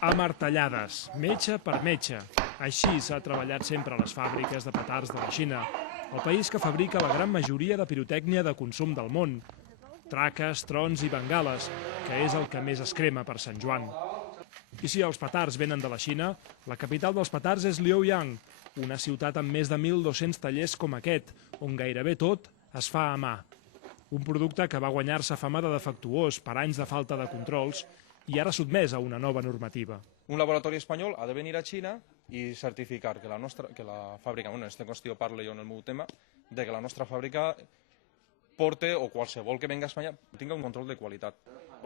A martellades, metge per metge. Així s'ha treballat sempre a les fàbriques de petards de la Xina, el país que fabrica la gran majoria de pirotècnia de consum del món. Traques, trons i bengales, que és el que més es crema per Sant Joan. I si els petards venen de la Xina, la capital dels petards és Liaoyang, una ciutat amb més de 1.200 tallers com aquest, on gairebé tot es fa a mà. Un producte que va guanyar-se fama de defectuós per anys de falta de controls i ara sotmès a una nova normativa. Un laboratori espanyol ha de venir a Xina i certificar que la fàbrica, en aquesta qüestió parlo jo en el meu tema, de que la nostra fàbrica porta, o qualsevol que venga a Espanya, tinga un control de qualitat.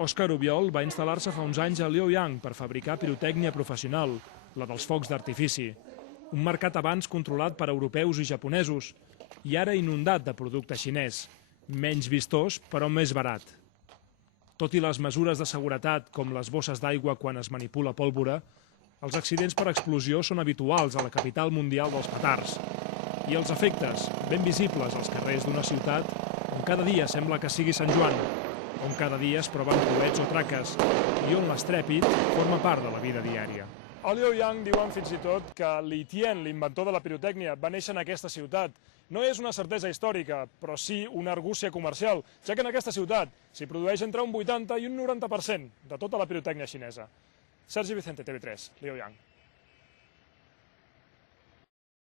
Òscar Ubiol va instal·lar-se fa uns anys a Liaoyang per fabricar pirotècnia professional, la dels focs d'artifici. Un mercat abans controlat per europeus i japonesos, i ara inundat de producte xinès, menys vistós però més barat. Tot i les mesures de seguretat, com les bosses d'aigua quan es manipula pólvora, els accidents per explosió són habituals a la capital mundial dels petards. I els efectes, ben visibles als carrers d'una ciutat on cada dia sembla que sigui Sant Joan, on cada dia es proven coets o traques i on l'estrèpit forma part de la vida diària. A Liaoyang diuen fins i tot que Li Tian, l'inventor de la pirotècnia, va néixer en aquesta ciutat. No és una certesa històrica, però sí una argúcia comercial, ja que en aquesta ciutat s'hi produeix entre un 80 i un 90% de tota la pirotècnia xinesa. Sergi Vicente, TV3, Liaoyang.